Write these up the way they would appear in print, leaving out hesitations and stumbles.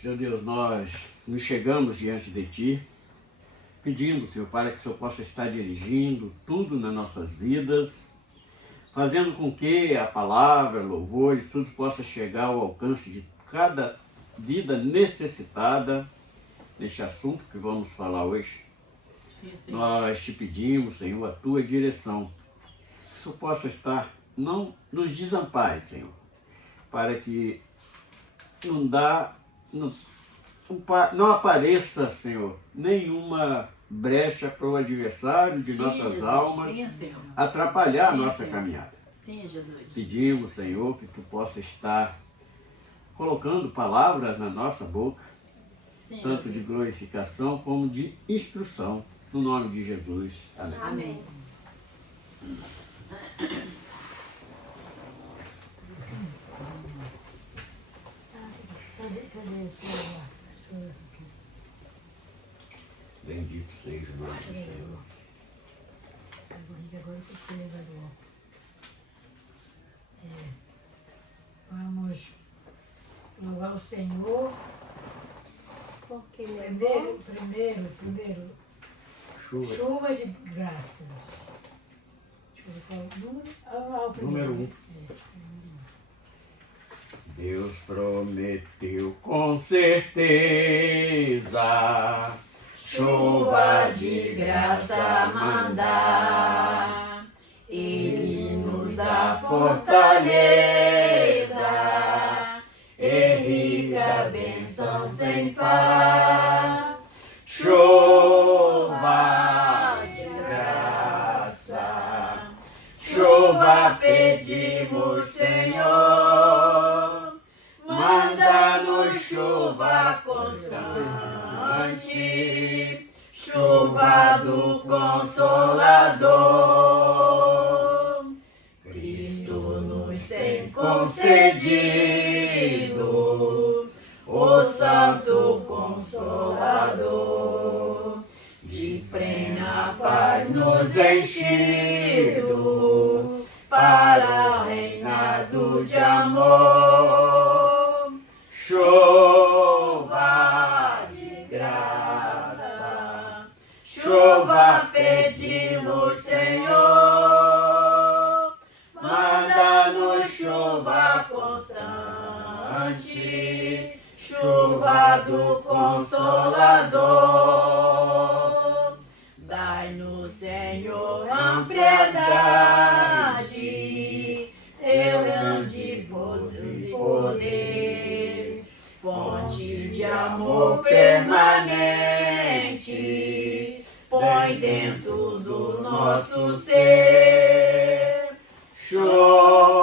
Senhor Deus, nós nos chegamos diante de Ti, pedindo, Senhor, para que o Senhor possa estar dirigindo tudo nas nossas vidas, fazendo com que a palavra, louvores, tudo possa chegar ao alcance de cada vida necessitada neste assunto que vamos falar hoje. Sim. Nós te pedimos, Senhor, a Tua direção, que o Senhor possa estar, não nos desampare, Senhor, para que não apareça, Senhor, nenhuma brecha para o adversário de nossas Jesus. almas Sim, Senhor. atrapalhar a Sim, nossa Senhor. caminhada. Sim, Jesus. Pedimos, Senhor, que Tu possa estar colocando palavras na nossa boca, Sim, tanto de glorificação como de instrução, no nome de Jesus. Amém. Amém. Bendito seja o nome do Senhor. Agora eu fui levado. Vamos louvar o Senhor. Porque Ele é bom. Primeiro, Chuva. chuva de graças. Deixa eu ver qual o número. O primeiro. Número 1. Deus prometeu com certeza Chuva de graça mandar, Ele nos dá fortaleza, e rica bênção sem par. chuva de graça, Chuva pedimos, Senhor, manda-nos chuva constante, chuva do Consolador. Cristo nos tem concedido o Santo Consolador, de plena paz nos enchido para o reinado de amor. Chuva de graça, chuva pedimos, Senhor, manda-nos chuva constante, chuva do Consolador. Dai-nos, Senhor, ampliedade, Teu grande poder, fonte de amor permanente, põe dentro do nosso ser.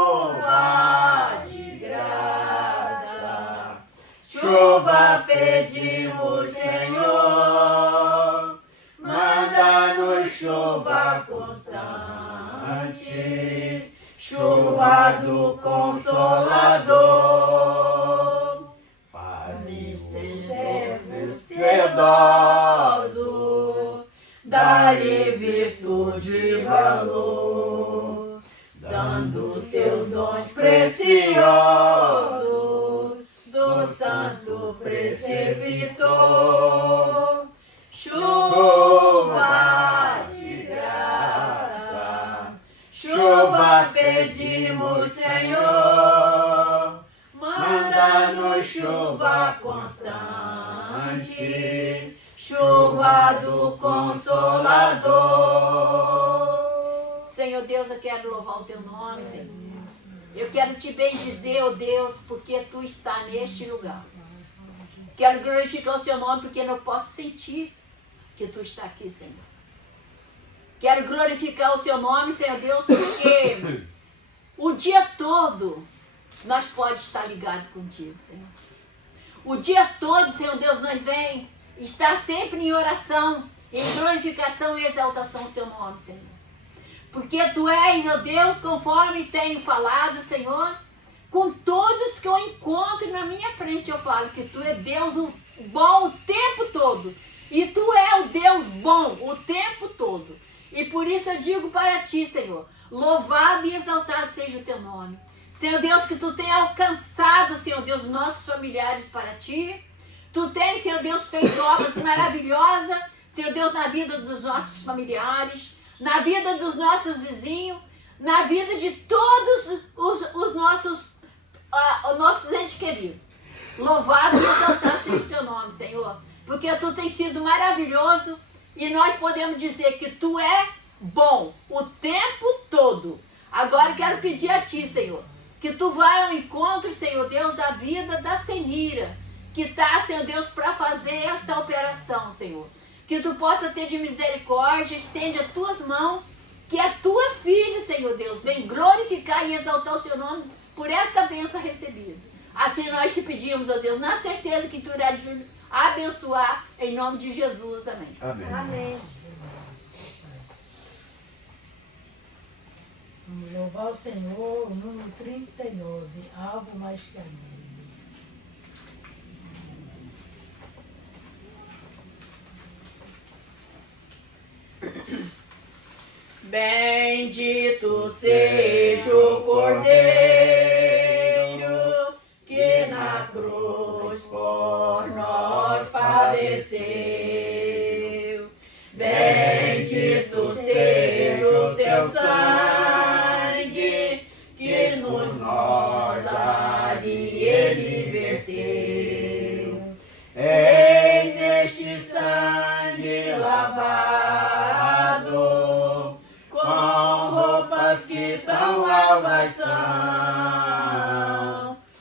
Chuva de graça, chuva pedimos, Senhor, manda-nos chuva constante, chuva do Consolador. Faze servos piedosos, dá-lhe virtude e valor, dando teus dons preciosos do santo preceptor. Chuva de graça, chuva pedimos, Senhor, manda-nos chuva constante, chuva do Consolador. Senhor Deus, eu quero louvar o Teu nome, Senhor. Eu quero Te bendizer, ó Deus, porque Tu está neste lugar. Quero glorificar o Seu nome, porque eu posso sentir que Tu está aqui, Senhor. Quero glorificar o Seu nome, Senhor Deus, porque o dia todo nós pode estar ligado contigo, Senhor. O dia todo, Senhor Deus, nós vem estar sempre em oração, em glorificação e exaltação ao Seu nome, Senhor. Porque Tu és, ó Deus, conforme tenho falado, Senhor, com todos que eu encontro na minha frente, eu falo que Tu é Deus bom o tempo todo. E Tu é o Deus bom o tempo todo. E por isso eu digo para Ti, Senhor, louvado e exaltado seja o Teu nome. Senhor Deus, que Tu tenha alcançado, Senhor Deus, nossos familiares para Ti. Tu tens, Senhor Deus, feito obras maravilhosas, Senhor Deus, na vida dos nossos familiares, na vida dos nossos vizinhos, na vida de todos os nossos entes queridos. Louvado e exaltado seja o teu nome, Senhor, porque tu tens sido maravilhoso e nós podemos dizer que tu é bom o tempo todo. Agora quero pedir a ti, Senhor, que tu vai ao encontro, Senhor Deus, da vida da Senira, que está, Senhor Deus, para fazer esta operação, Senhor. Que tu possa ter de misericórdia, estende as tuas mãos, que a tua filha, Senhor Deus, vem glorificar e exaltar o seu nome por esta bênção recebida. Assim nós te pedimos, ó Deus, na certeza que tu irás abençoar, em nome de Jesus. Amém. Amém. Amém. Vamos louvar o Senhor, o número 39, alvo mais que a neve. Bendito seja o Cordeiro que na cruz por nós padeceu. Bendito seja o seu sangue que nós ali ele verteu. Eis neste sangue lavado, com roupas que tão alvas são,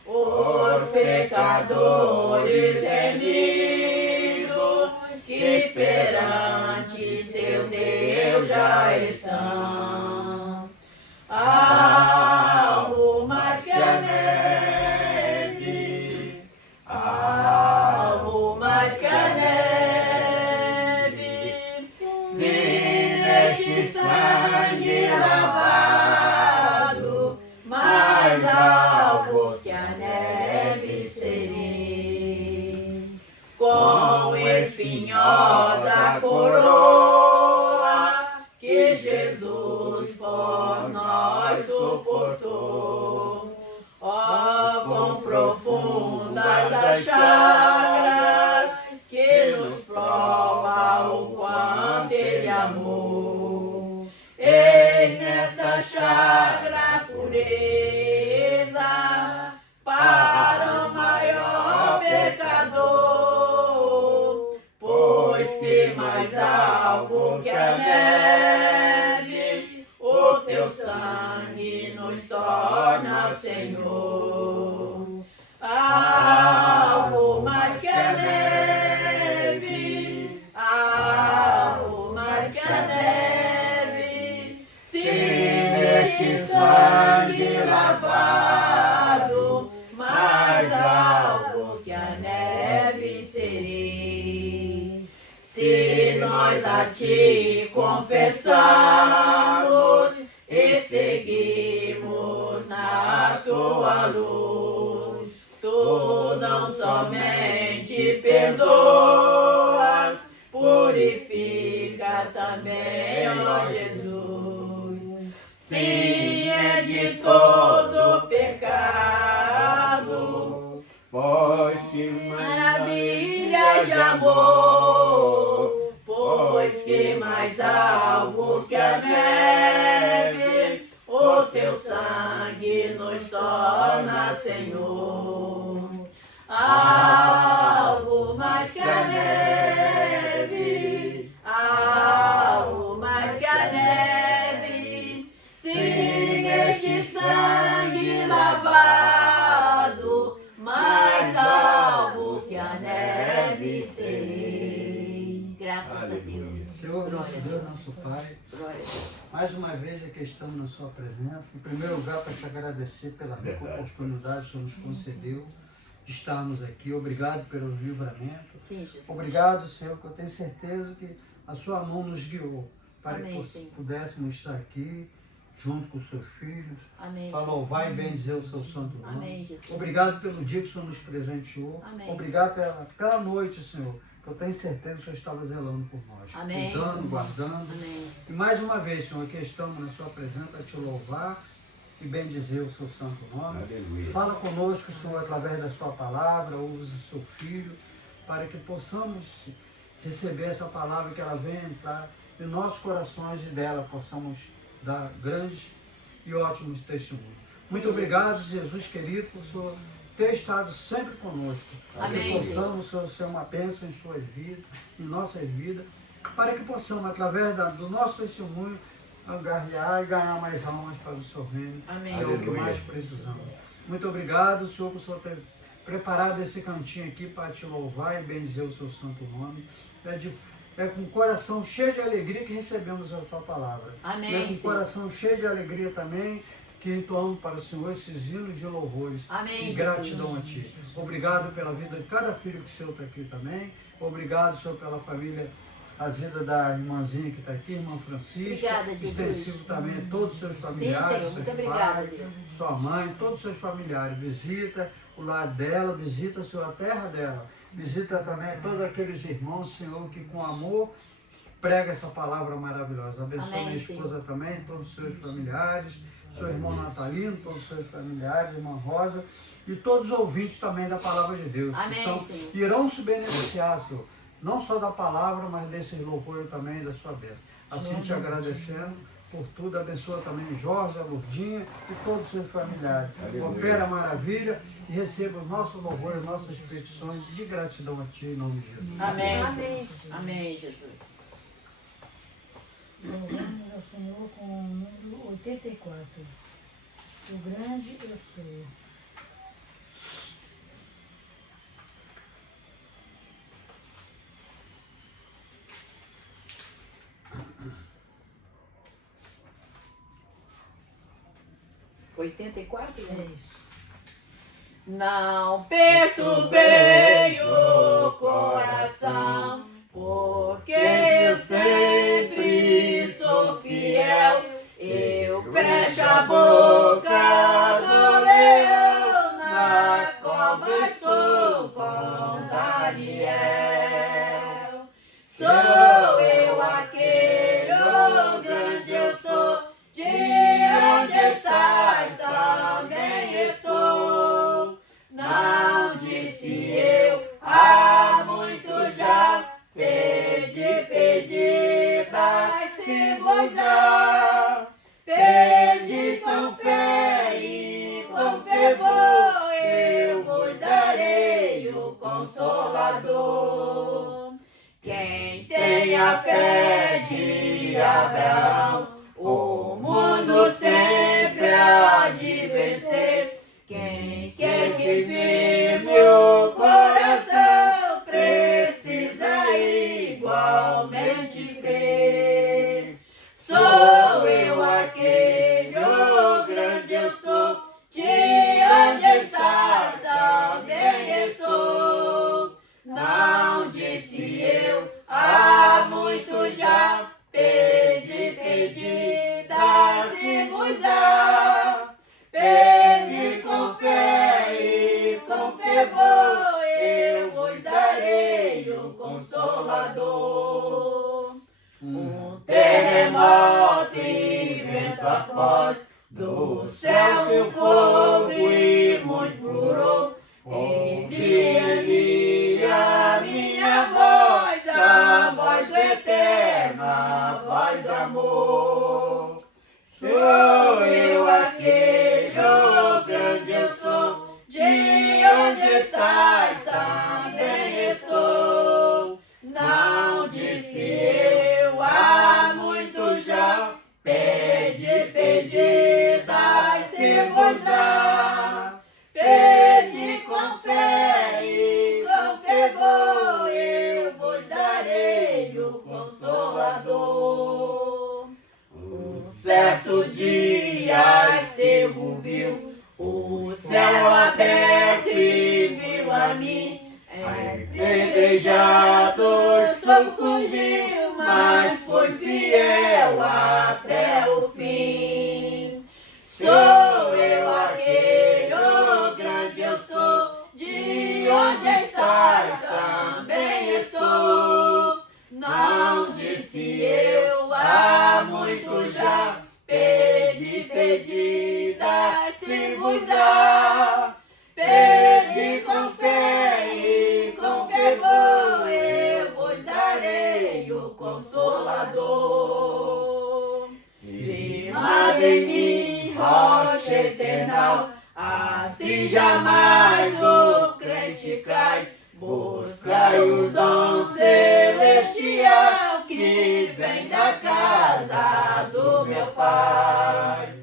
os pecadores remidos que perante seu Deus já estão. Algo mais que a neve, algo mais que a neve, se neste sangue lavado, mais alvo que a neve serei. Com espinhosa coroa que Jesus por nós suportou, ó, com profundas as chagras que nos prova o quanto ele amou. Eis nesta chagra pureza para o maior pecador, pois que mais alvo que a neve, o teu sangue nos torna, Senhor. Alvo mais que a neve, alvo mais que a neve, se neste sangue lavado, mais alvo que a neve serei. Se nós a ti confessamos e seguimos na tua luz, tu não somente perdoas, purifica também, ó Jesus. Sim, é de todo pecado, Pois que maravilha de amor, pois que mais alvo que a neve, o teu sangue nos torna, Senhor. Alvo mais que a neve, alvo mais que a neve, se neste sangue lavado, mais alvo que a neve serei. Graças a Deus. Senhor, nosso Deus, nosso Pai, Glória a Deus. mais uma vez aqui estamos na sua presença. Em primeiro lugar, para te agradecer pela rica oportunidade que o Senhor nos concedeu de estarmos aqui. Obrigado pelo livramento. Sim, Jesus. Obrigado, Senhor, que eu tenho certeza que a sua mão nos guiou para Amém, que Senhor. pudéssemos estar aqui junto com os seus filhos, Amém. para louvar e bendizer o seu santo nome. Amém, Jesus. Obrigado pelo dia que o Senhor nos presenteou. Amém, Obrigado pela noite, Senhor, que eu tenho certeza que o Senhor estava zelando por nós. Amém. Cuidando, guardando. Amém. E mais uma vez, Senhor, aqui estamos na sua presença para te louvar e bendizer o seu santo nome. Aleluia. Fala conosco, Senhor, através da sua palavra, usa o seu filho para que possamos receber essa palavra, que ela venha entrar em nossos corações e dela possamos dar grandes e ótimos testemunhos. Muito obrigado, Jesus querido, por o Senhor ter estado sempre conosco. Amém, Que possamos, Senhor, ser uma bênção em suas vidas, em nossas vidas, para que possamos, através do nosso testemunho, agarrear e ganhar mais almas para o seu reino. Amém. É o que mais precisamos. Muito obrigado, Senhor, por o Senhor ter preparado esse cantinho aqui para te louvar e bendizer o seu santo nome. É com o coração cheio de alegria que recebemos a sua palavra. Amém, É com o Senhor. coração cheio de alegria também que entoamos para o Senhor esses hinos de louvores Amém, e gratidão a Ti. Obrigado pela vida de cada filho que o Senhor está aqui também. Obrigado, Senhor, pela família, a vida da irmãzinha que está aqui, irmã Francisca. Obrigada, Jesus. Extensivo também a todos os seus familiares, Senhor. seus Muito obrigada, pais, Deus. sua mãe, todos os seus familiares. Visita o lar dela, visita, Senhor, a terra dela. Visita também todos aqueles irmãos, Senhor, que com amor prega essa palavra maravilhosa. Abençoa Amém, minha esposa também, todos os seus familiares, seu irmão Natalino, todos os seus familiares, irmã Rosa, e todos os ouvintes também da palavra de Deus, Amém, que Senhor. irão se beneficiar, Senhor, não só da palavra, mas desse louvor também da sua bênção. Assim te agradecendo por tudo, abençoa também Jorge, a Lourdinha e todos os seus familiares. Opera a maravilha e receba os nossos louvores, nossas petições de gratidão a Ti, em nome de Jesus. Amém, Amém. Senhor. Amém, Jesus. Louvamos ao Senhor com o número 84. O grande eu sou. Foi 84? É isso. Não perturbei o coração, porque eu sempre sou fiel. Eu fecho a boca do leão, na cova estou com Daniel. Sou eu aquele, o grande eu sou, de onde estás também estou. Não disse eu, há muito já, pedi, dai-se-vos-á. Pede com fé e com fervor, eu vos darei o Consolador. Quem tem a fé de Abraão, o mundo sempre há de vencer. Quem quer que firme o coração, precisa igualmente crer. Sou eu aquele, o grande eu sou, de onde estás também estou. Não disse eu, há muito já, pedi, dai-se-vos-á. Pede com fé e com fervor, eu vos darei o Consolador. Um terremoto e vento após, do céu veio fogo e muito furor. Envia-me a minha voz, a voz do eterno, a voz do amor. Sou eu aquele, o grande eu sou, de onde estás também estou. Não disse eu, há muito já, pedi, dai-se-vos-á. Pede com fé e com fervor, eu vos darei o Consolador. Um certo dia Estevão viu o céu aberto e viu a mim, apedrejado, sucumbiu, mas foi fiel até o fim. Sou eu aquele, o grande eu sou, de onde estás também estou. Não disse eu, há muito já, pedi, dai-se-vos-á. Pede com fé e com fervor, Pai.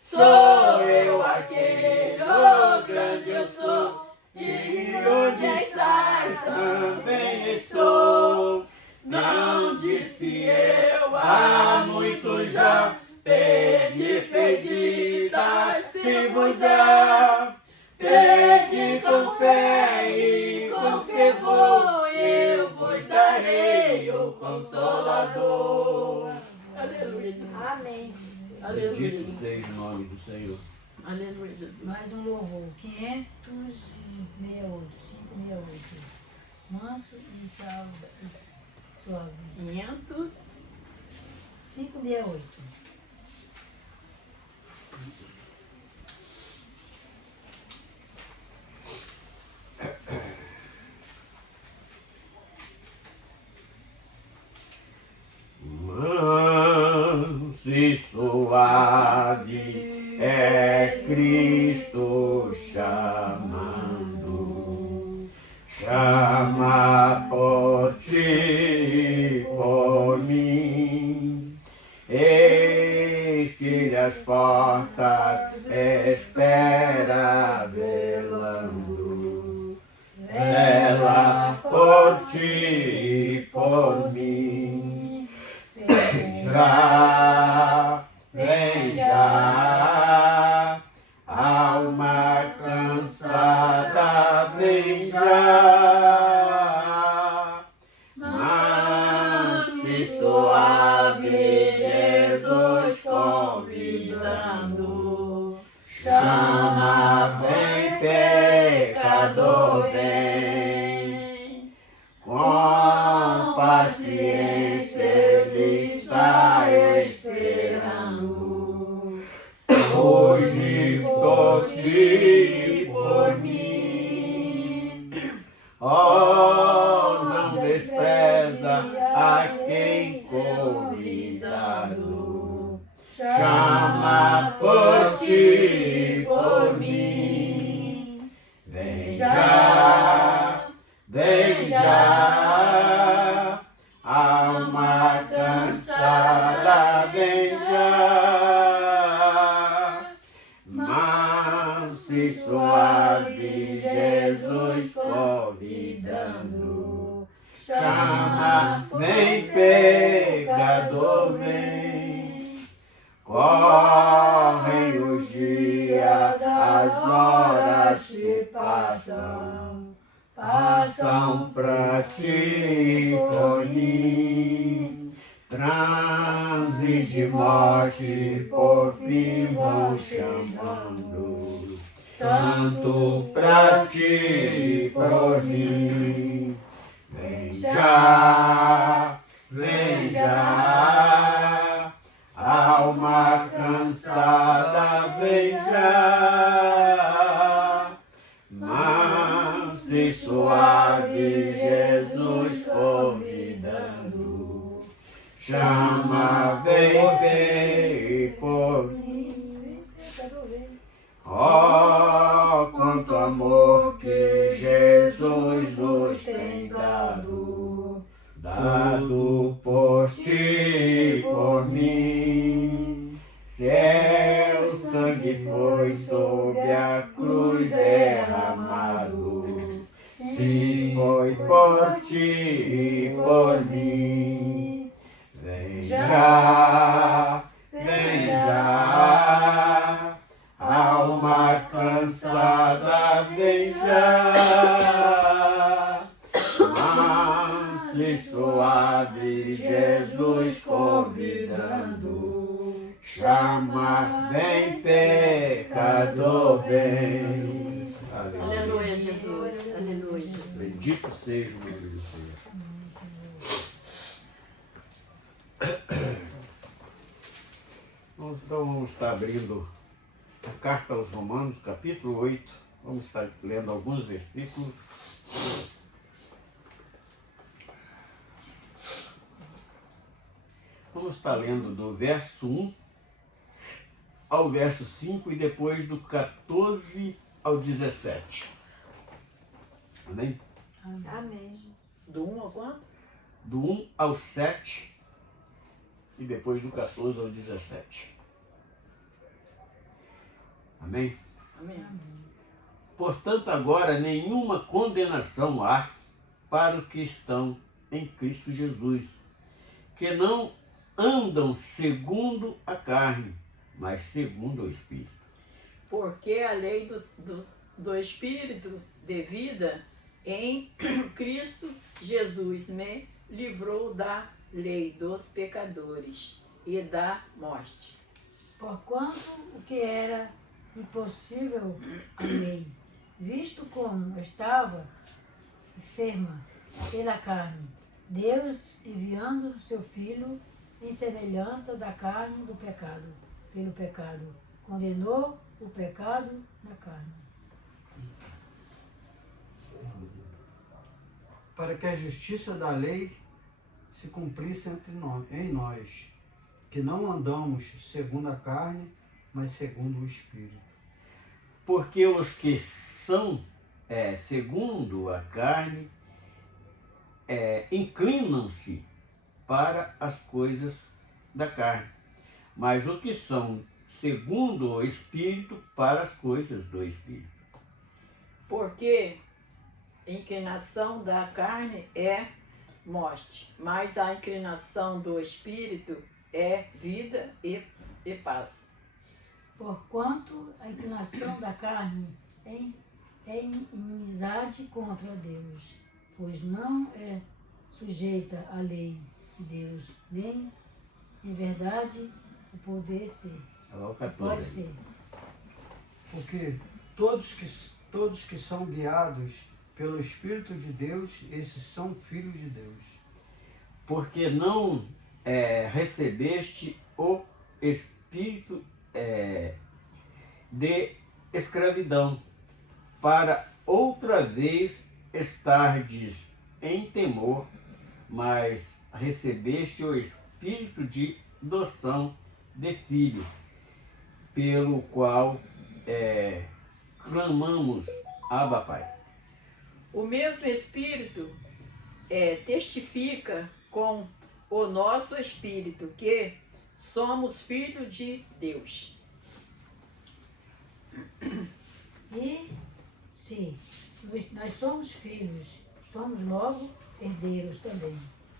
Sou eu aquele, oh grande eu sou, de onde estás também estou. Não disse eu há muito já, pedi, pedi, dai-se-vos-á. Pedi com fé e com fervor, eu vos darei o Consolador. Aleluia, Jesus. Amém, Jesus. Aleluia, Bendito Jesus. seja o nome do Senhor. Aleluia, Jesus. Mais um louvor, 568, 568. Manso e suave. 500. 568. Manso e suave é Cristo chamando, chama por ti, por mim. Eis que as portas espera velando, vela por ti e por mim. Vem já, alma cansada, vem já. Manso e suave, Jesus convidando, chama, vem pecador, vem. Com Paciência Ele está esperando, hoje por ti e por mim. oh, não despreza a quem convidado, chama por ti e por mim. Vem já, alma cansada, vem já. Manso e suave, Jesus convidando, chama, vem pecador, vem. Correm os dias, as horas se passam, passam pra ti por mim. Transe de morte por fim vão chamando, tanto pra ti e por mim. Vem já, alma cansada, vem já. Manso e suave, Jesus convidando, chama, vem por mim. Oh, quanto amor que Jesus nos tem dado, dado por ti e por mim. Seu sangue foi sob a cruz derramado, se foi por ti e por mim. Vem já, alma cansada, vem já. Manso e suave, Jesus convidando, chama, vem pecador, vem. Aleluia, Jesus. Aleluia, Jesus. Bendito seja o nome do Senhor. Então vamos estar abrindo a carta aos Romanos, capítulo 8. Vamos estar lendo alguns versículos. Vamos estar lendo do verso 1 ao verso 5 e depois do 14 ao 17. Amém? Amém, Jesus. Do 1 ao quanto? Do 1 ao 7 e depois do 14 ao 17. Amém? Amém. Portanto, agora nenhuma condenação há para os que estão em Cristo Jesus, que não andam segundo a carne, mas segundo o Espírito. Porque a lei do Espírito de vida em Cristo Jesus me livrou da lei dos pecadores e da morte. Porquanto o que era impossível à lei, visto como estava enferma pela carne, Deus, enviando seu Filho em semelhança da carne do pecado, pelo pecado, condenou o pecado na carne. Para que a justiça da lei se cumprisse em nós, que não andamos segundo a carne, mas segundo o Espírito. Porque os que são segundo a carne inclinam-se para as coisas da carne, mas os que são segundo o Espírito para as coisas do Espírito. Porque a inclinação da carne é morte, mas a inclinação do Espírito é vida e paz. Porquanto a inclinação da carne é inimizade contra Deus, pois não é sujeita à lei de Deus, nem em verdade o poder ser. Pode ser. Porque todos que são guiados pelo Espírito de Deus, esses são filhos de Deus. Porque não recebeste o espírito de escravidão, para outra vez estardes em temor, mas recebeste o espírito de adoção de filho, pelo qual clamamos, Abba, Pai. O mesmo Espírito testifica com o nosso Espírito que somos filhos de Deus. E se nós somos filhos, somos logo herdeiros também.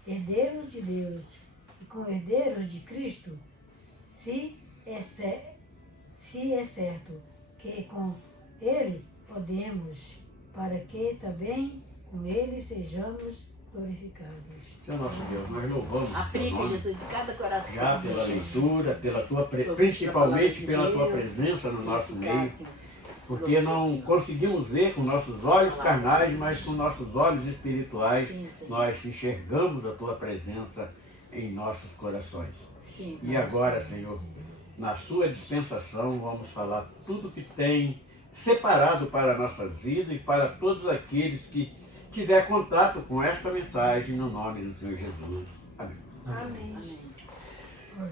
Herdeiros de Deus e com-herdeiros de Cristo, se é certo que com Ele podemos, para que também com Ele sejamos glorificados. Senhor nosso Deus, nós louvamos. Aplica, Jesus, em cada coração. Já pela leitura, Sobre principalmente a pela palavra de tua Deus. presença no Sim, nosso obrigado, meio, Senhor. porque não conseguimos ver com nossos olhos carnais, mas com nossos olhos espirituais, Sim, Senhor. nós enxergamos a tua presença em nossos corações. Sim, E agora, Senhor, na sua dispensação, vamos falar tudo que tem separado para nossas vidas e para todos aqueles que tiver contato com esta mensagem, no nome do Senhor Jesus. Amém. Amém. Amém.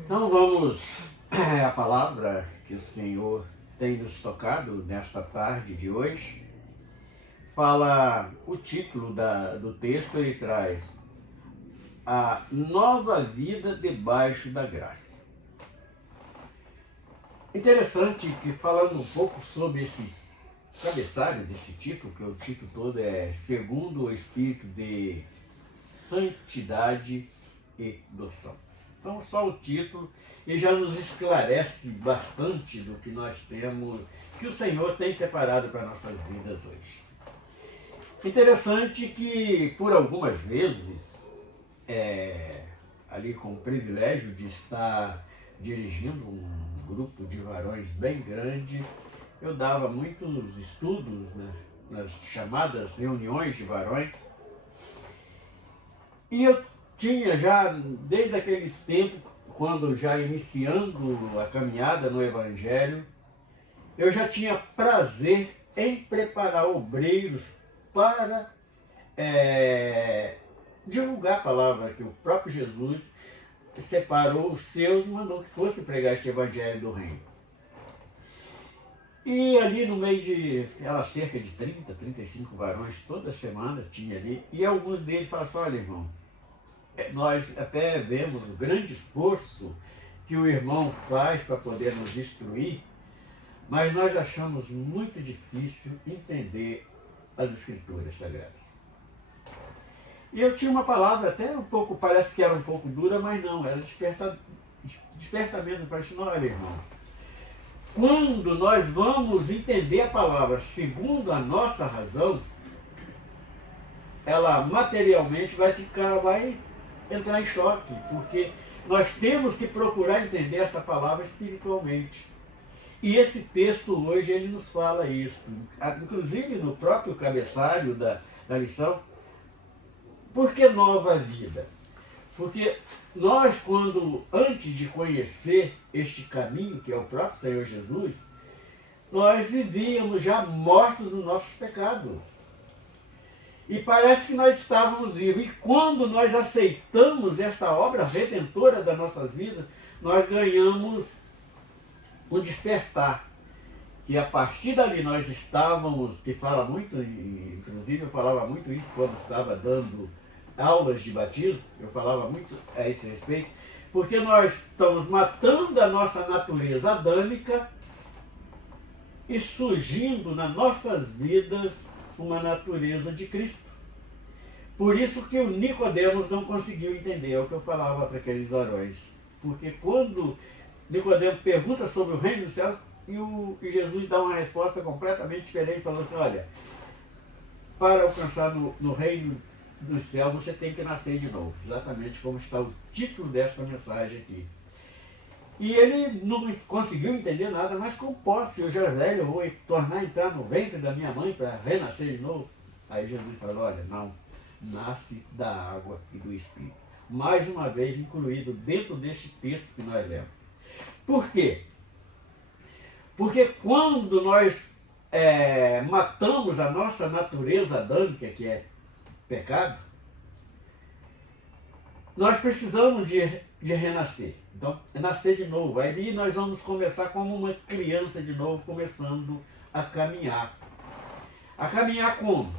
Então vamos à palavra que o Senhor tem nos tocado nesta tarde de hoje. Fala o título do texto, ele traz a nova vida debaixo da graça. Interessante que, falando um pouco sobre esse cabeçalho desse título, que o título todo é Segundo o Espírito de Santidade e Adoção. Então, só o título, ele já nos esclarece bastante do que nós temos, que o Senhor tem separado para nossas vidas hoje. Interessante que, por algumas vezes, ali com o privilégio de estar dirigindo um grupo de varões bem grande, eu dava muitos estudos nas chamadas reuniões de varões, e eu tinha já, desde aquele tempo, quando já iniciando a caminhada no Evangelho, eu já tinha prazer em preparar obreiros para divulgar a palavra que o próprio Jesus separou os seus e mandou que fosse pregar este Evangelho do Reino. E ali no meio de cerca de 30, 35 varões, toda semana tinha ali, e alguns deles falaram assim, olha, irmão, nós até vemos o grande esforço que o irmão faz para poder nos instruir, mas nós achamos muito difícil entender as Escrituras Sagradas. E eu tinha uma palavra até um pouco, parece que era um pouco dura, mas não, era despertamento para isso. Olha, irmãos, quando nós vamos entender a palavra segundo a nossa razão, ela materialmente vai entrar em choque, porque nós temos que procurar entender esta palavra espiritualmente. E esse texto hoje ele nos fala isso, inclusive no próprio cabeçalho da lição. Por que nova vida? Porque nós, antes de conhecer este caminho, que é o próprio Senhor Jesus, nós vivíamos já mortos nos nossos pecados. E parece que nós estávamos vivos. E quando nós aceitamos esta obra redentora das nossas vidas, nós ganhamos um despertar. E a partir dali nós estávamos, que fala muito, inclusive eu falava muito isso quando estava dando aulas de batismo, eu falava muito a esse respeito, porque nós estamos matando a nossa natureza adâmica e surgindo nas nossas vidas uma natureza de Cristo. Por isso que o Nicodemos não conseguiu entender, é o que eu falava para aqueles varões. Porque quando Nicodemos pergunta sobre o reino dos céus, e Jesus dá uma resposta completamente diferente, falou assim, olha, para alcançar no reino dos céus você tem que nascer de novo, exatamente como está o título desta mensagem aqui. E ele não conseguiu entender nada, mas como posso, eu já velho, eu vou tornar a entrar no ventre da minha mãe para renascer de novo? Aí Jesus falou, olha, não, nasce da água e do Espírito. Mais uma vez incluído dentro deste texto que nós lemos. Por quê? Porque quando nós matamos a nossa natureza adâmica, que é pecado, nós precisamos de renascer. Então, nascer de novo. Aí nós vamos começar como uma criança de novo, começando a caminhar. A caminhar como?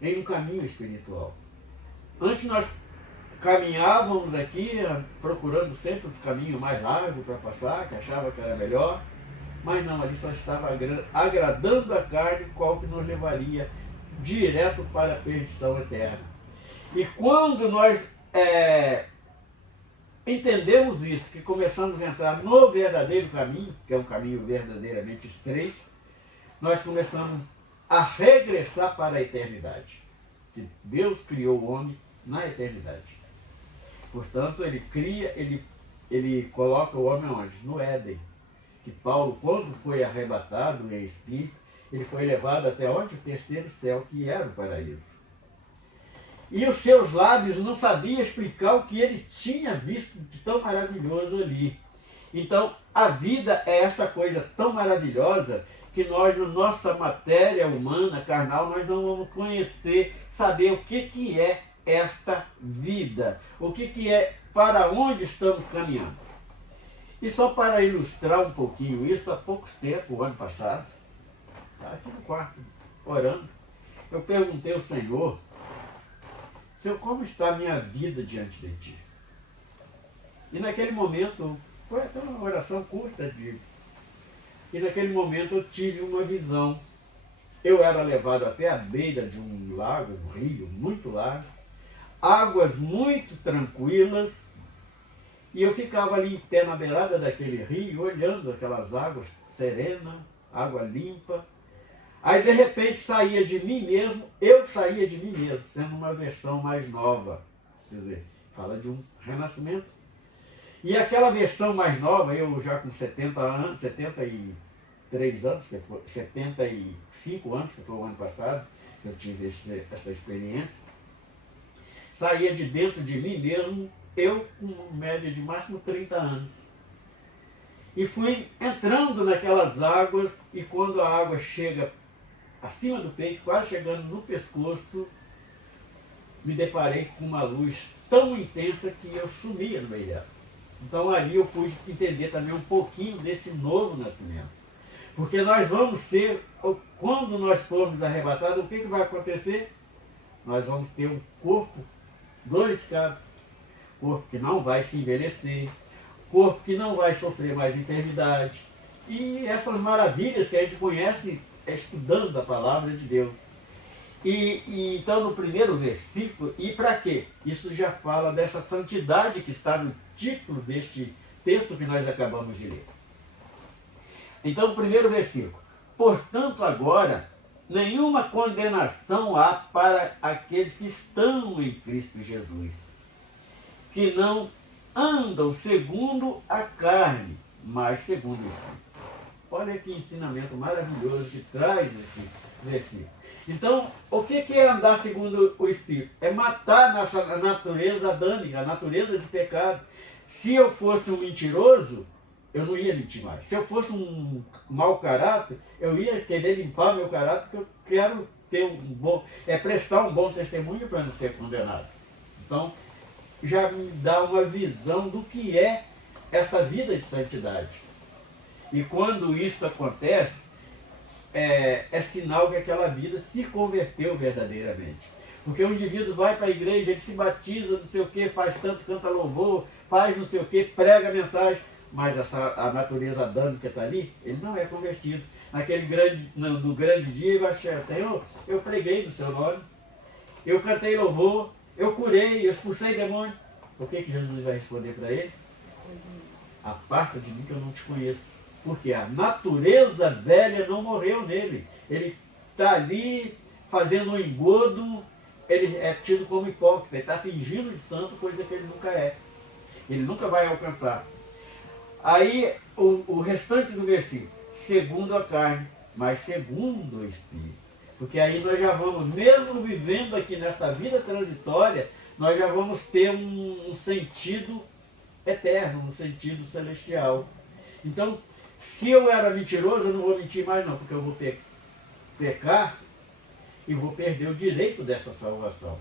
Em um caminho espiritual. Antes nós caminhávamos aqui, procurando sempre os caminhos mais largos para passar, que achava que era melhor, mas não, ali só estava agradando a carne, qual que nos levaria direto para a perdição eterna. E quando nós entendemos isso, que começamos a entrar no verdadeiro caminho, que é um caminho verdadeiramente estreito, nós começamos a regressar para a eternidade. Que Deus criou o homem na eternidade. Portanto, ele coloca o homem onde? No Éden. Que Paulo, quando foi arrebatado em espírito, ele foi levado até onde? O terceiro céu, que era o paraíso. E os seus lábios não sabiam explicar o que ele tinha visto de tão maravilhoso ali. Então, a vida é essa coisa tão maravilhosa que nós, na nossa matéria humana, carnal, nós não vamos conhecer, saber o que é esta vida, o que é, para onde estamos caminhando. E só para ilustrar um pouquinho isso, há poucos tempos, o ano passado, aqui no quarto, orando, eu perguntei ao Senhor, como está a minha vida diante de Ti? E naquele momento, foi até uma oração curta, e naquele momento eu tive uma visão. Eu era levado até a beira de um lago, um rio muito largo, águas muito tranquilas, e eu ficava ali em pé na beirada daquele rio, olhando aquelas águas serenas, água limpa. Aí de repente saía de mim mesmo, eu saía de mim mesmo, sendo uma versão mais nova. Quer dizer, fala de um renascimento. E aquela versão mais nova, eu já com 70 anos, 73 anos, 75 anos, que foi o ano passado, que eu tive essa experiência, saía de dentro de mim mesmo, eu com média de máximo 30 anos. E fui entrando naquelas águas, e quando a água chega acima do peito, quase chegando no pescoço, me deparei com uma luz tão intensa que eu sumia no meio dela. Então ali eu pude entender também um pouquinho desse novo nascimento. Porque nós vamos ser, quando nós formos arrebatados, o que vai acontecer? Nós vamos ter um corpo glorificado, corpo que não vai se envelhecer, corpo que não vai sofrer mais enfermidade, e essas maravilhas que a gente conhece estudando a palavra de Deus. Então no primeiro versículo, e para quê? Isso já fala dessa santidade que está no título deste texto que nós acabamos de ler. Então o primeiro versículo: portanto agora nenhuma condenação há para aqueles que estão em Cristo Jesus, que não andam segundo a carne, mas segundo o Espírito. Olha que ensinamento maravilhoso que traz esse versículo. Então, o que é andar segundo o Espírito? É matar a nossa natureza adâmica, a natureza de pecado. Se eu fosse um mentiroso, eu não ia mentir mais. Se eu fosse um mau caráter, eu ia querer limpar meu caráter, porque eu quero ter prestar um bom testemunho para não ser condenado. Então, já me dá uma visão do que é essa vida de santidade. E quando isso acontece, é sinal que aquela vida se converteu verdadeiramente. Porque o indivíduo vai para a igreja, ele se batiza, não sei o que, faz tanto, canta louvor, faz não sei o que, prega a mensagem, mas a natureza adâmica está ali, ele não é convertido. No grande dia ele vai achar: Senhor, eu preguei no seu nome, eu cantei louvor, eu curei, eu expulsei demônio. O que Jesus vai responder para ele? Aparta de mim que eu não te conheço. Porque a natureza velha não morreu nele. Ele está ali fazendo um engodo, ele é tido como hipócrita, ele está fingindo de santo, coisa que ele nunca é. Ele nunca vai alcançar. Aí o restante do versículo: segundo a carne, mas segundo o Espírito. Porque aí nós já vamos, mesmo vivendo aqui nesta vida transitória, nós já vamos ter um sentido eterno, um sentido celestial. Então, se eu era mentiroso, eu não vou mentir mais não, porque eu vou pecar e vou perder o direito dessa salvação.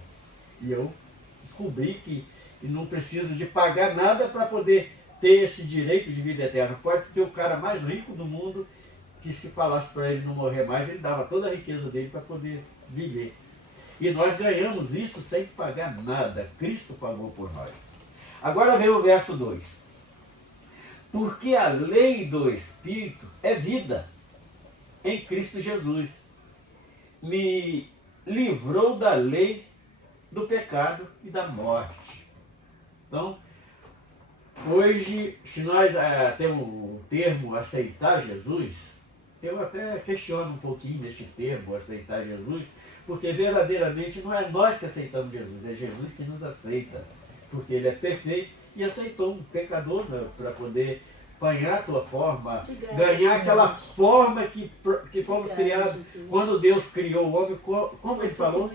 E eu descobri que não preciso de pagar nada para poder ter esse direito de vida eterna. Pode ser o cara mais rico do mundo, que se falasse para ele não morrer mais, ele dava toda a riqueza dele para poder viver. E nós ganhamos isso sem pagar nada. Cristo pagou por nós. Agora vem o verso 2. Porque a lei do Espírito é vida em Cristo Jesus. Me livrou da lei do pecado e da morte. Então, hoje, se nós temos o termo aceitar Jesus, eu até questiono um pouquinho deste termo aceitar Jesus, porque verdadeiramente não é nós que aceitamos Jesus, é Jesus que nos aceita, porque ele é perfeito e aceitou um pecador para poder apanhar a tua forma, ganhar aquela forma que fomos criados. Quando Deus criou o homem, como ele falou,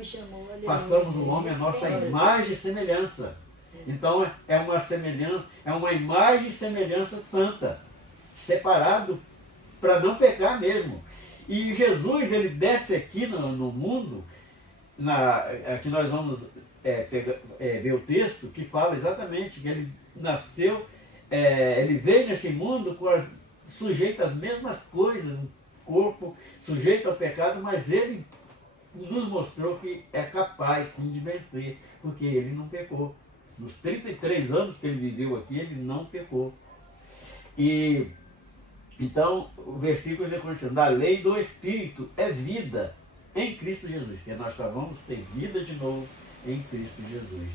façamos o homem a nossa imagem e semelhança. Então é uma semelhança, é uma imagem e semelhança santa, separado para não pecar mesmo. E Jesus, ele desce aqui no mundo, aqui nós vamos ver o texto que fala exatamente que ele nasceu, ele veio nesse mundo sujeito às mesmas coisas, um corpo sujeito ao pecado, mas ele nos mostrou que é capaz sim de vencer, porque ele não pecou. Nos 33 anos que ele viveu aqui, ele não pecou. E então o versículo ainda continua: da lei do Espírito é vida em Cristo Jesus, porque nós só vamos ter vida de novo em Cristo Jesus,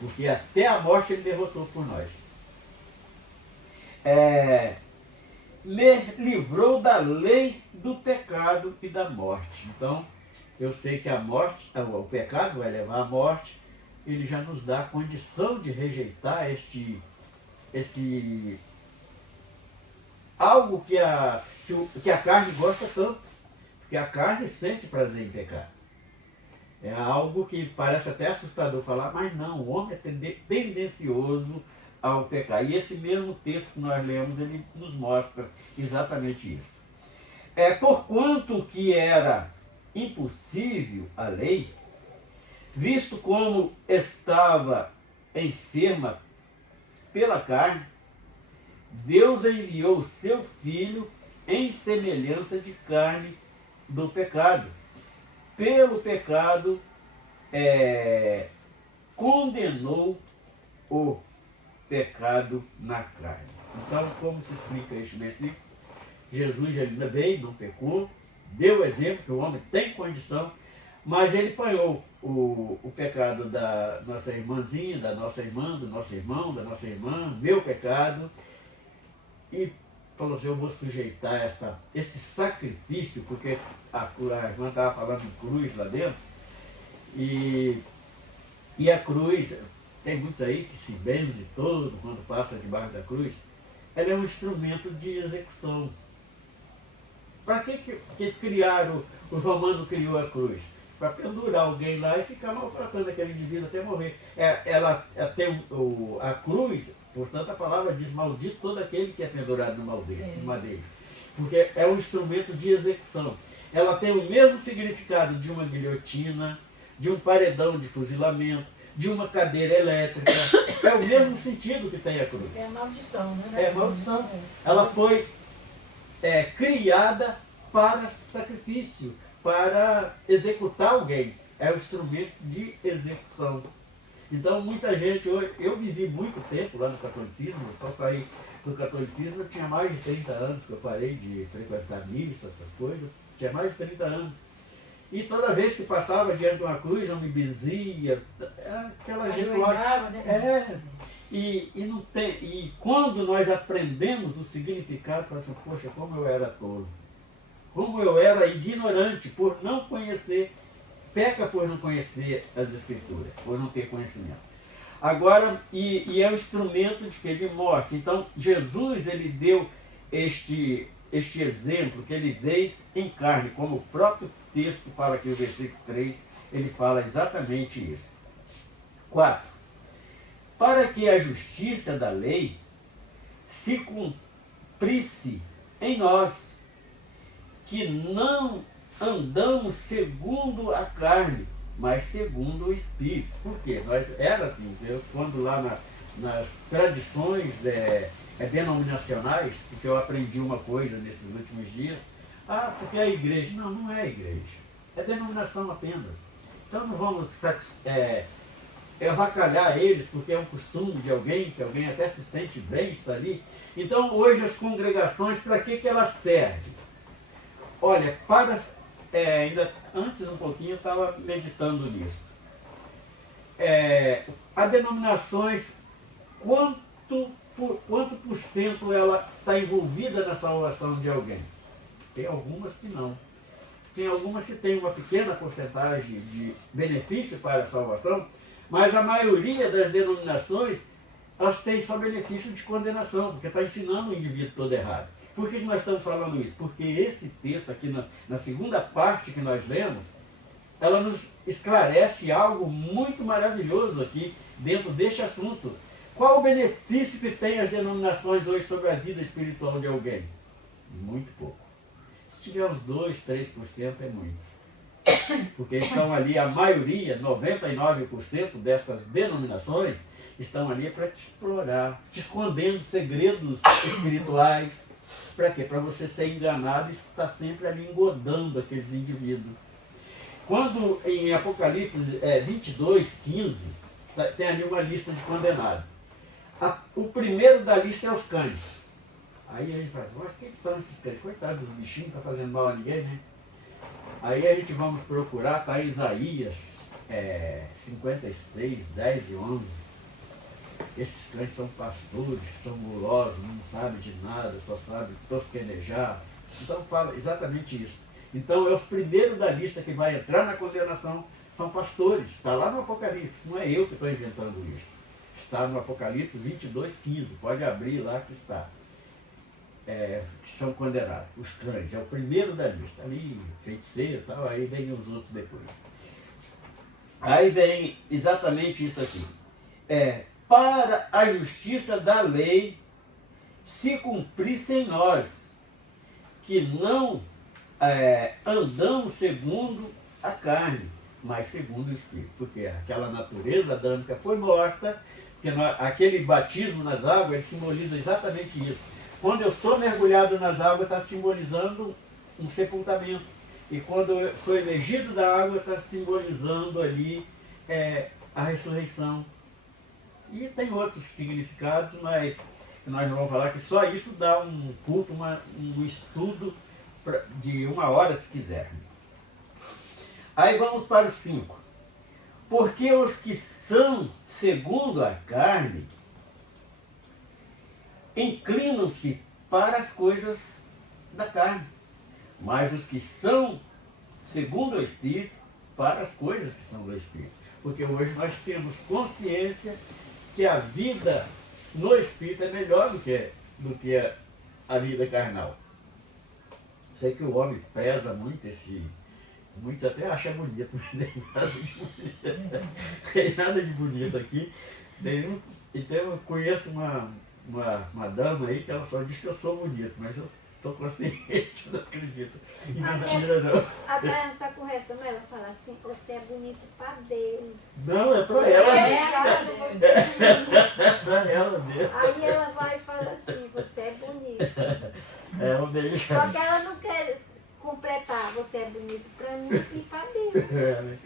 porque até a morte ele derrotou por nós. Me livrou da lei do pecado e da morte. Então eu sei que a morte, o pecado vai levar à morte. Ele já nos dá a condição de rejeitar algo que a carne gosta tanto, porque a carne sente prazer em pecar. É algo que parece até assustador falar, mas não, o homem é tendencioso ao pecar. E esse mesmo texto que nós lemos, ele nos mostra exatamente isso. Porquanto que era impossível a lei, visto como estava enferma pela carne, Deus enviou o seu Filho em semelhança de carne do pecado. Pelo pecado, condenou o pecado na carne. Então, como se explica este versículo? Jesus ele veio, não pecou, deu exemplo que o homem tem condição, mas ele apanhou o pecado da nossa irmãzinha, da nossa irmã, do nosso irmão, da nossa irmã, meu pecado, e falou assim, eu vou sujeitar esse sacrifício, porque a irmã estava falando de cruz lá dentro, e a cruz, tem muitos aí que se benze todo quando passa debaixo da cruz, ela é um instrumento de execução. Para que eles criaram, o romano criou a cruz? Para pendurar alguém lá e ficar maltratando aquele indivíduo até morrer. Ela tem a cruz, portanto a palavra diz, maldito todo aquele que é pendurado no madeiro. Porque é um instrumento de execução. Ela tem o mesmo significado de uma guilhotina, de um paredão de fuzilamento, de uma cadeira elétrica. É o mesmo sentido que tem a cruz. É a maldição, né? É maldição. Ela foi criada para sacrifício, para executar alguém. É um instrumento de execução. Então muita gente, eu vivi muito tempo lá no catolicismo, eu só saí do catolicismo, eu tinha mais de 30 anos que eu parei de frequentar missa, essas coisas, tinha mais de 30 anos. E toda vez que passava diante de uma cruz, eu me benzia, aquela ritual. Né? E quando nós aprendemos o significado, falamos assim, poxa, como eu era tolo, como eu era ignorante por não conhecer, peca por não conhecer as Escrituras, por não ter conhecimento. Agora, e é um instrumento de quê? De morte. Então, Jesus, ele deu este exemplo, que ele veio em carne, como o próprio texto fala aqui, o versículo 3, ele fala exatamente isso. 4. Para que a justiça da lei se cumprisse em nós, que não andamos segundo a carne, mas segundo o Espírito. Por quê? Era assim, quando lá nas tradições denominacionais, porque eu aprendi uma coisa nesses últimos dias, porque é a igreja. Não, não é a igreja. É denominação apenas. Então não vamos avacalhar eles, porque é um costume de alguém, que alguém até se sente bem estar ali. Então hoje as congregações, para que elas servem? Olha, ainda antes um pouquinho eu estava meditando nisso. As denominações, quanto por cento ela está envolvida na salvação de alguém? Tem algumas que não. Tem algumas que têm uma pequena porcentagem de benefício para a salvação, mas a maioria das denominações, elas têm só benefício de condenação, porque está ensinando o indivíduo todo errado. Por que nós estamos falando isso? Porque esse texto aqui, na segunda parte que nós lemos, ela nos esclarece algo muito maravilhoso aqui dentro deste assunto. Qual o benefício que tem as denominações hoje sobre a vida espiritual de alguém? Muito pouco. Se tiver uns 2%, 3% é muito. Porque estão ali, a maioria, 99% destas denominações, estão ali para te explorar, te escondendo segredos espirituais. Para quê? Para você ser enganado e estar sempre ali engodando aqueles indivíduos. Quando em Apocalipse 22, 15, tem ali uma lista de condenados. O primeiro da lista é os cães. Aí a gente fala, mas quem são esses cães? Coitado dos bichinhos, não está fazendo mal a ninguém, né? Aí a gente vamos procurar, está Isaías 56, 10 e 11. Esses cães são pastores, são gulosos, não sabem de nada, só sabem tosquenejar. Então fala exatamente isso. Então é os primeiros da lista que vai entrar na condenação, são pastores. Está lá no Apocalipse, não é eu que estou inventando isso. Está no Apocalipse 22, 15. Pode abrir lá que está. Que são condenados, os cães. É o primeiro da lista. Ali, feiticeiro e tal, aí vem os outros depois. Aí vem exatamente isso aqui. Para a justiça da lei se cumprisse em nós, que não andamos segundo a carne, mas segundo o Espírito. Porque aquela natureza adâmica foi morta, porque aquele batismo nas águas ele simboliza exatamente isso. Quando eu sou mergulhado nas águas, está simbolizando um sepultamento. E quando eu sou emergido da água, está simbolizando ali a ressurreição. E tem outros significados, mas nós não vamos falar, que só isso dá um culto, um estudo de 1 hora, se quisermos. Aí vamos para os 5. Porque os que são segundo a carne inclinam-se para as coisas da carne, mas os que são segundo o Espírito, para as coisas que são do Espírito. Porque hoje nós temos consciência que a vida no Espírito é melhor do que a vida carnal. Sei que o homem preza muito muitos até acham bonito, mas não tem nada de bonito. Tem nada de bonito aqui. Então eu conheço uma dama aí que ela só diz que eu sou bonito, mas eu estou consciente, não acredito em mentira não. A Dayana só correção, mas ela fala assim, você é bonito para Deus. Não, é para ela mesmo. Eles acham você bonito. É para ela mesmo. Aí ela vai e fala assim, você é bonito. Ela mesmo. Só que ela não quer completar, você é bonito para mim e para Deus.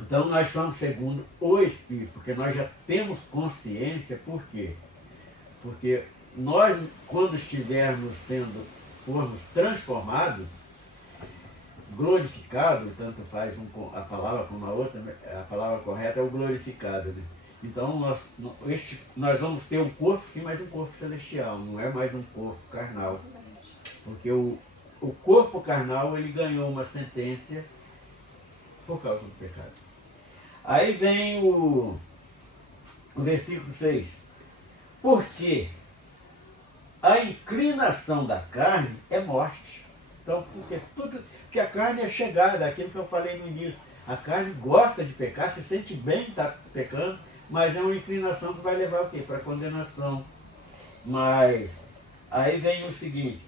Então nós somos segundo o Espírito, porque nós já temos consciência, por quê? Porque nós, quando formos transformados, glorificados, tanto faz a palavra como a outra, a palavra correta é o glorificado, né? Então nós vamos ter um corpo, sim, mas um corpo celestial, não é mais um corpo carnal. Porque o corpo carnal, ele ganhou uma sentença por causa do pecado. Aí vem o versículo 6. Porque a inclinação da carne é morte. Então, porque a carne é chegada, aquilo que eu falei no início. A carne gosta de pecar, se sente bem de estar pecando, mas é uma inclinação que vai levar o quê? Para a condenação. Mas aí vem o seguinte,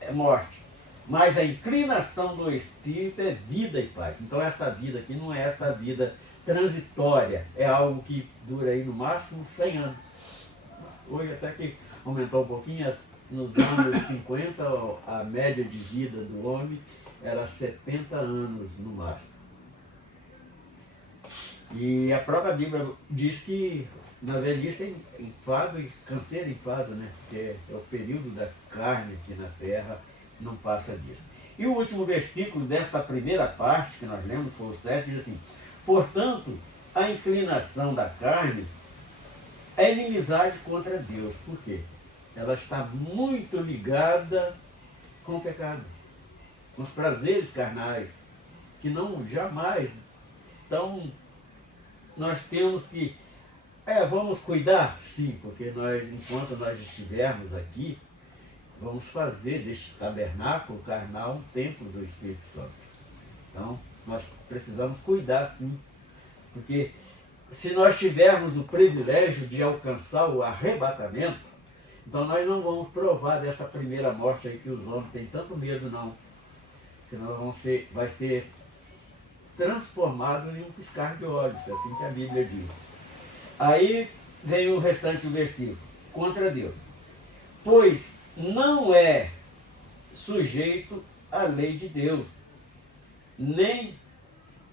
é morte. Mas a inclinação do Espírito é vida e paz. Então esta vida aqui não é esta vida transitória, é algo que dura aí no máximo 100 anos. Hoje até que aumentou um pouquinho, nos anos 50 a média de vida do homem era 70 anos no máximo. E a própria Bíblia diz que na velhice é enfado e canseiro enfado, né? Porque é o período da carne aqui na terra, não passa disso. E o último versículo desta primeira parte que nós lemos, foi o 7, diz assim: portanto, a inclinação da carne é inimizade contra Deus. Por quê? Ela está muito ligada com o pecado, com os prazeres carnais, que não jamais. Então, nós temos que vamos cuidar, sim, porque enquanto nós estivermos aqui, vamos fazer deste tabernáculo carnal um templo do Espírito Santo. Então, nós precisamos cuidar, sim, porque se nós tivermos o privilégio de alcançar o arrebatamento, então nós não vamos provar dessa primeira morte aí que os homens têm tanto medo, não. Senão vai ser transformado em um piscar de olhos, é assim que a Bíblia diz. Aí vem o restante do versículo, contra Deus. Pois não é sujeito à lei de Deus, nem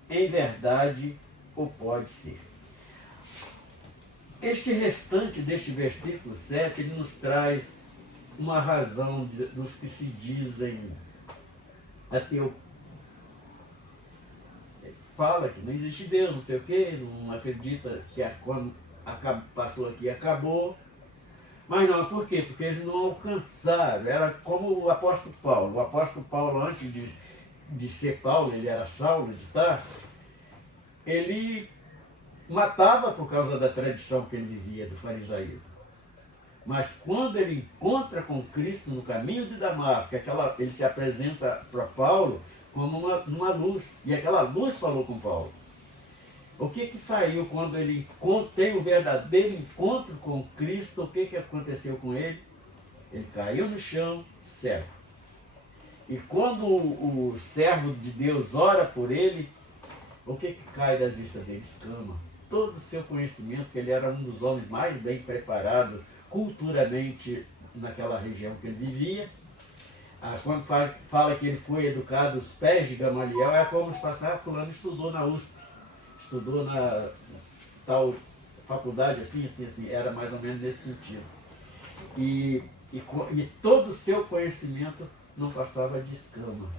em verdade o pode ser. Este restante deste versículo 7, ele nos traz uma razão dos que se dizem ateu. Fala que não existe Deus, não sei o quê, não acredita que quando passou aqui acabou. Mas não, por quê? Porque eles não alcançaram. Era como o apóstolo Paulo. O apóstolo Paulo, antes de ser Paulo, ele era Saulo de Tarso, ele matava por causa da tradição que ele vivia, do farisaísmo. Mas quando ele encontra com Cristo no caminho de Damasco, ele se apresenta para Paulo como uma luz. E aquela luz falou com Paulo. O que saiu quando ele tem o verdadeiro encontro com Cristo? O que aconteceu com ele? Ele caiu no chão, cego. E quando o servo de Deus ora por ele, o que cai da vista dele? Escama. Todo o seu conhecimento, que ele era um dos homens mais bem preparados culturalmente naquela região que ele vivia. Quando fala que ele foi educado aos pés de Gamaliel, é como se passar, fulano estudou na USP, estudou na tal faculdade assim, assim, assim. Era mais ou menos nesse sentido. E todo o seu conhecimento não passava de escama,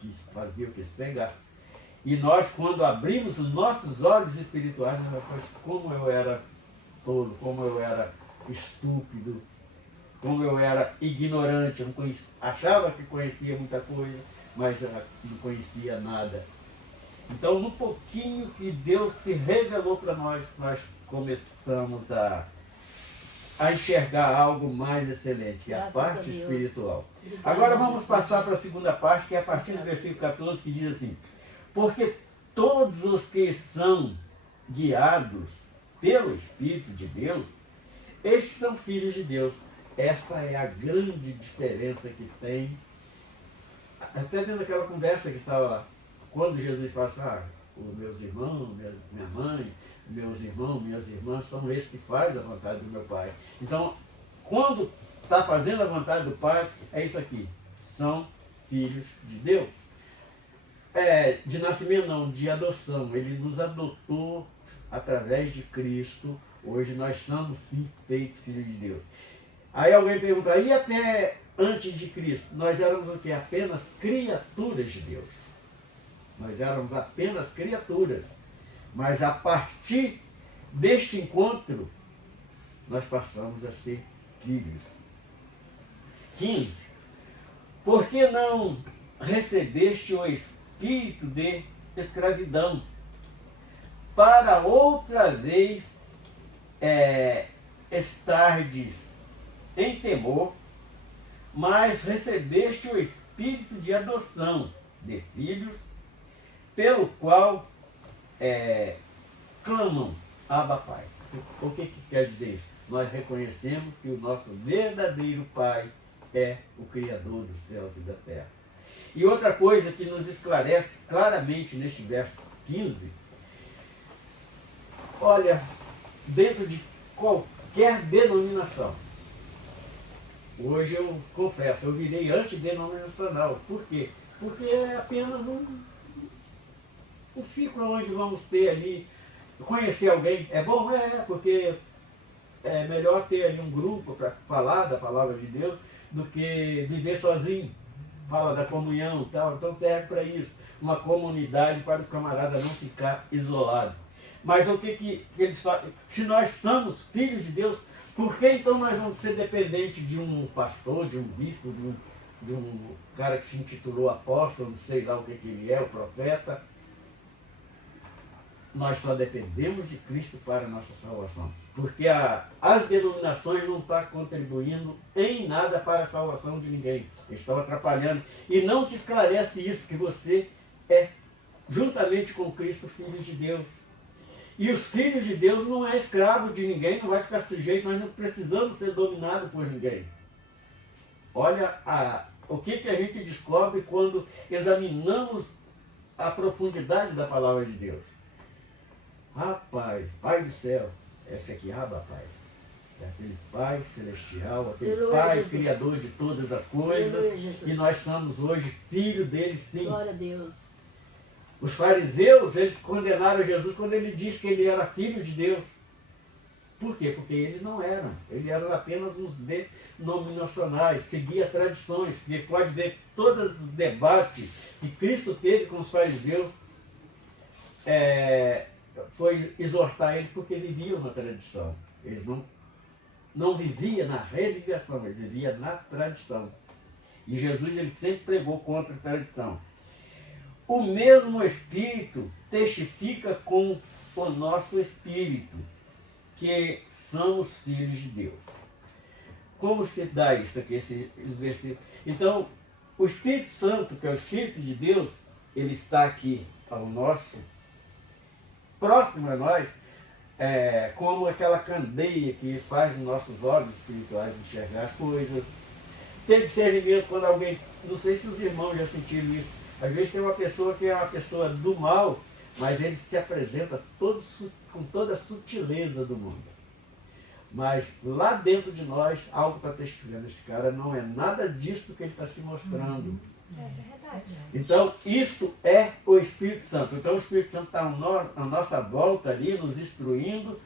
que fazia o que? Cegar. E nós, quando abrimos os nossos olhos espirituais, como eu era tolo, como eu era estúpido, como eu era ignorante, eu não conhecia, achava que conhecia muita coisa, mas não conhecia nada. Então, no pouquinho que Deus se revelou para nós, nós começamos a enxergar algo mais excelente, que é a parte espiritual. Agora vamos passar para a segunda parte, que é a partir do versículo 14, que diz assim: porque todos os que são guiados pelo Espírito de Deus, estes são filhos de Deus. Esta é a grande diferença que tem, até dentro daquela conversa que estava lá, quando Jesus fala, os meus irmãos, minha mãe, meus irmãos, minhas irmãs, são esses que fazem a vontade do meu Pai. Então, quando está fazendo a vontade do Pai, é isso aqui, são filhos de Deus. De nascimento não, de adoção. Ele nos adotou através de Cristo. Hoje nós somos sim feitos filhos de Deus. Aí alguém pergunta, e até antes de Cristo? Nós éramos o quê? Apenas criaturas de Deus. Nós éramos apenas criaturas. Mas a partir deste encontro, nós passamos a ser filhos. 15. Por que não recebeste o espírito de escravidão, para outra vez estardes em temor, mas recebeste o espírito de adoção de filhos, pelo qual clamam, Abba Pai. O que quer dizer isso? Nós reconhecemos que o nosso verdadeiro Pai é o Criador dos céus e da terra. E outra coisa que nos esclarece claramente neste verso 15, olha, dentro de qualquer denominação, hoje eu confesso, eu virei antidenominacional. Por quê? Porque é apenas um ciclo onde vamos ter ali, conhecer alguém. É bom? Porque é melhor ter ali um grupo para falar da palavra de Deus do que viver sozinho. Fala da comunhão e tal, então serve para isso. Uma comunidade para o camarada não ficar isolado. Mas o que eles falam? Se nós somos filhos de Deus, por que então nós vamos ser dependentes de um pastor, de um bispo, de um cara que se intitulou apóstolo, não sei lá o que ele é, o profeta? Nós só dependemos de Cristo para a nossa salvação. Porque as denominações não estão contribuindo em nada para a salvação de ninguém. Estão atrapalhando. E não te esclarece isso, que você é, juntamente com Cristo, filho de Deus. E os filhos de Deus não é escravo de ninguém, não vai ficar sujeito, nós não precisamos ser dominados por ninguém. Olha o que a gente descobre quando examinamos a profundidade da palavra de Deus. Rapaz, Pai do céu, esse aqui, Abba Pai. É aquele Pai celestial, aquele Aleluia, Pai Jesus. criador de todas as coisas. Aleluia, Jesus. E nós somos hoje filho dele, sim. Glória a Deus. Os fariseus, eles condenaram Jesus quando ele disse que ele era filho de Deus. Por quê? Porque eles não eram. Eles eram apenas uns denominacionais, seguia tradições. Porque pode ver todos os debates que Cristo teve com os fariseus, foi exortar eles porque viviam na tradição. Eles não viviam na religião, eles viviam na tradição. E Jesus ele sempre pregou contra a tradição. O mesmo Espírito testifica com o nosso Espírito que somos filhos de Deus. Como se dá isso aqui, esse versículo? Então, o Espírito Santo, que é o Espírito de Deus, ele está aqui ao nosso, próximo a nós, como aquela candeia que faz os nossos olhos espirituais enxergar as coisas. Ter discernimento quando alguém, não sei se os irmãos já sentiram isso, às vezes tem uma pessoa que é uma pessoa do mal, mas ele se apresenta com toda a sutileza do mundo. Mas lá dentro de nós, algo está testificando. Esse cara não é nada disso que ele está se mostrando. É verdade. Então, isto é o Espírito Santo. Então, o Espírito Santo está à nossa volta ali, nos instruindo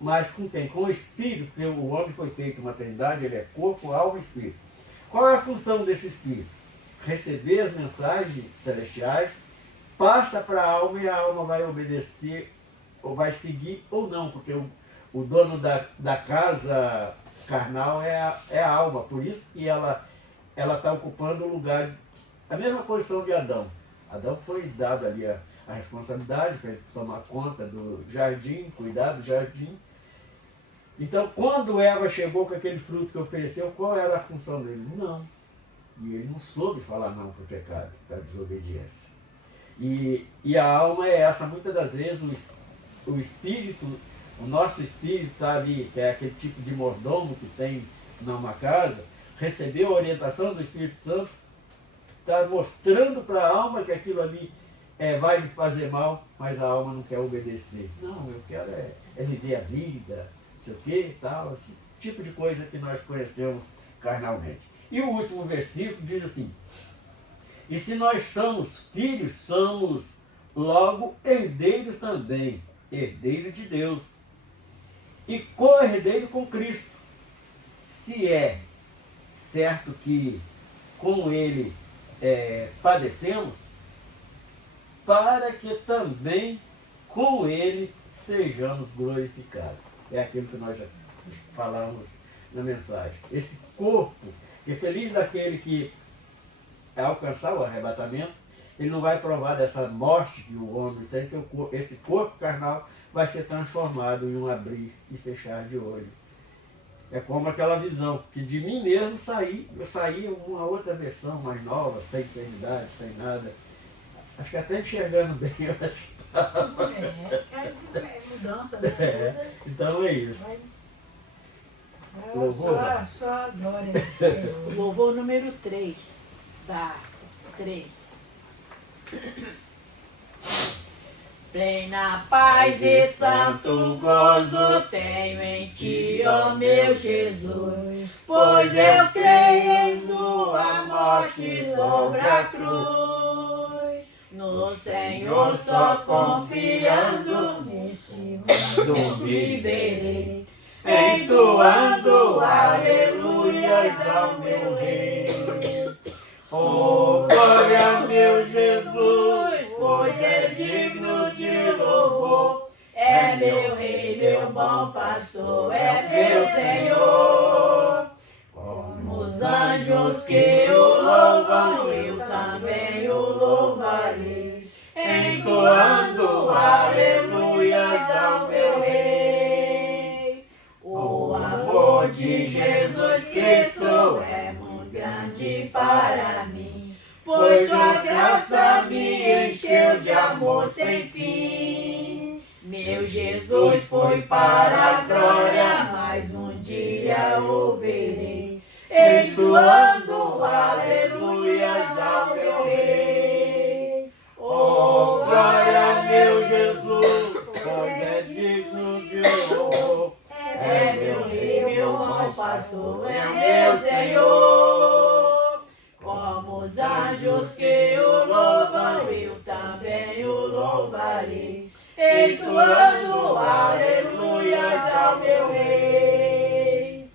mas com quem? Com o Espírito, porque o homem foi feito uma trindade, ele é corpo, alma e Espírito. Qual é a função desse Espírito? Receber as mensagens celestiais, passa para a alma e a alma vai obedecer, ou vai seguir ou não, porque o dono da casa carnal é a alma, por isso que ela está ocupando o lugar, a mesma posição de Adão. Adão foi dado ali a responsabilidade para ele tomar conta do jardim, cuidar do jardim. Então, quando Eva chegou com aquele fruto que ofereceu, qual era a função dele? Não. E ele não soube falar não para o pecado, para a desobediência. E a alma é essa, muitas das vezes o espírito, o nosso espírito está ali, que é aquele tipo de mordomo que tem numa casa, recebeu a orientação do Espírito Santo, está mostrando para a alma que aquilo ali vai me fazer mal, mas a alma não quer obedecer. Não, eu quero viver a vida, não sei o que, tal, esse tipo de coisa que nós conhecemos carnalmente. E o último versículo diz assim: e se nós somos filhos, somos logo herdeiros também, herdeiros de Deus, e co-herdeiro com Cristo, se é certo que com Ele padecemos, para que também com Ele sejamos glorificados. É aquilo que nós falamos na mensagem. Esse corpo, que é feliz daquele que alcançar o arrebatamento, ele não vai provar dessa morte que o homem sente, que esse corpo carnal vai ser transformado em um abrir e fechar de olho. É como aquela visão, que de mim mesmo eu saí uma outra versão mais nova, sem enfermidade, sem nada. Acho que até enxergando bem, eu acho que estava. É mudança, né? Então é isso. Louvor? Só a glória do Senhor. Louvor número 3. Tá, 3. Plena paz e santo gozo tenho em ti, ó meu Jesus, pois eu creio em sua morte sobre a cruz. No Senhor só confiando, nesse mundo viverei, entoando aleluias ao meu Rei. Oh, glória, meu Jesus, pois é digno de louvor. É meu Rei, meu bom pastor, é meu Senhor. Como os anjos que o louvam, eu também o louvarei, entoando aleluias ao meu Rei. O amor de Jesus Cristo é muito grande para mim, pois sua graça me encheu de amor sem fim. Meu Jesus foi para a glória, mas um dia o verei, entoando aleluias ao meu Rei. Oh, glória, meu Jesus, pois é digno de louvor. É meu Rei, meu bom pastor, é meu Senhor. Como os anjos que o louvam, eu também o louvarei, entoando aleluias ao meu Rei.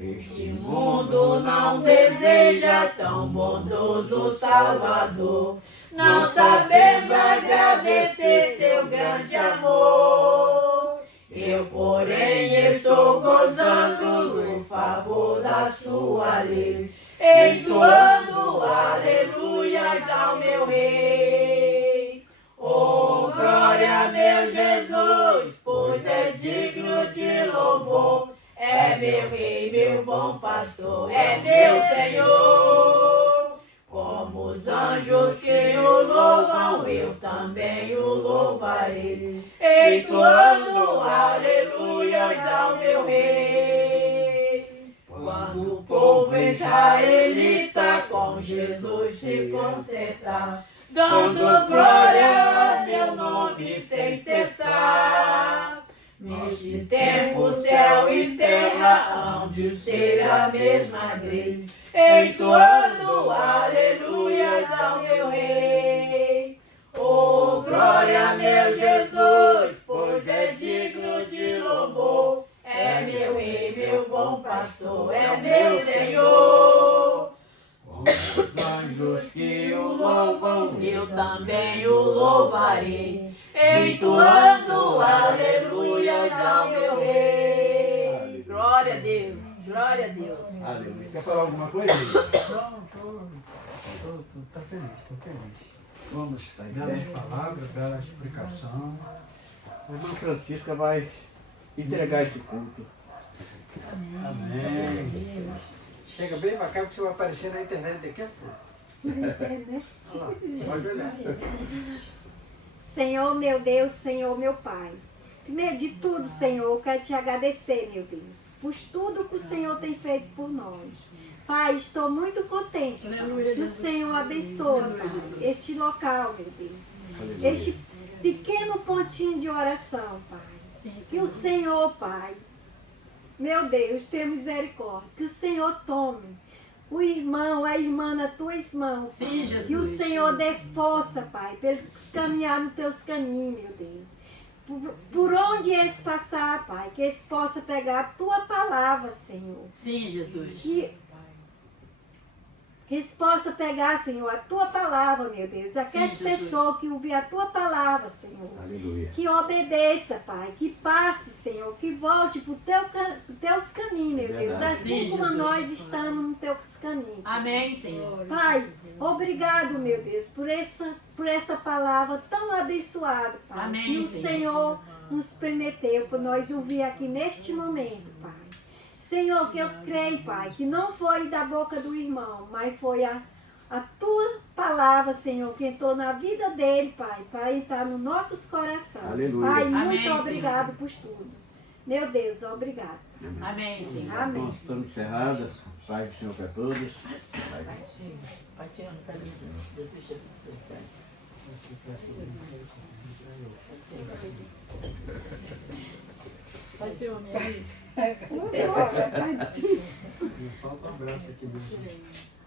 Este mundo não deseja tão bondoso Salvador, não sabemos agradecer seu grande amor. Eu, porém, estou gozando no favor da sua lei, entoando aleluias ao meu Rei. Oh, glória, meu Jesus, pois é digno de louvor. É meu Rei, meu bom pastor, é meu Senhor. Como os anjos que o louvam, eu também o louvarei, entoando aleluias ao meu Rei. Quando o povo israelita com Jesus se consertar, dando glória a seu nome sem cessar, neste tempo céu e terra hão de ser a mesma grei, entoando aleluias ao meu Rei. Oh, glória, meu Jesus, pois é digno de louvor. bom pastor é meu Senhor. Os anjos que o louvam, Eu também o louvarei, entoando aleluias ao meu rei. Glória a Deus, glória a Deus. aleluia. Quer falar alguma coisa? Não, tá feliz, tô feliz. Vamos estar em Belas pé. palavras, bela explicação. A irmã Francisca vai entregar esse culto. Amém. Chega bem pra cá porque você vai aparecer na internet daqui a pouco. Olha lá, pode olhar. Senhor meu Deus, Senhor meu Pai. Primeiro de tudo, Senhor, eu quero te agradecer, meu Deus, por tudo que o Senhor tem feito por nós. Pai, estou muito contente, Pai, que o Senhor abençoe, Pai, este local, meu Deus. Este pequeno pontinho de oração, Pai. Que o Senhor, Pai, meu Deus, tenha misericórdia. Que o Senhor tome o irmão, a irmã nas tuas mãos, Pai. Sim, Jesus. Que o Senhor dê força, Pai, para eles caminhar nos teus caminhos, meu Deus. Por onde eles passar, Pai, que eles possam pegar a tua palavra, Senhor. Sim, Jesus. Que eles possam pegar, Senhor, a tua palavra, meu Deus. Aquelas Sim, Jesus. pessoas que ouvem a tua palavra, Senhor. Aleluia. Que obedeça, Pai. Que passe, Senhor. Que volte para os teus caminhos, meu Deus. Verdade. Assim Sim, como Jesus. nós estamos nos teus caminhos. Amém, Senhor. Pai, obrigado, meu Deus, por essa palavra tão abençoada, Pai. Amém, que o Senhor. Senhor nos permitiu para nós ouvir aqui neste momento, Pai. Senhor, que eu creio, Pai, que não foi da boca do irmão, mas foi a tua palavra, Senhor, que entrou na vida dele, Pai, para entrar nos nossos corações. Aleluia. Pai, Amém, muito Senhor. obrigado por tudo. Meu Deus, obrigado. Amém, Senhor. Amém. Nós estamos encerrados. Paz do Senhor para todos. Paz. Pai, Senhor, tá me Deus te abençoe, Pai. Pai, Senhor, me ajude. Falta um abraço aqui mesmo.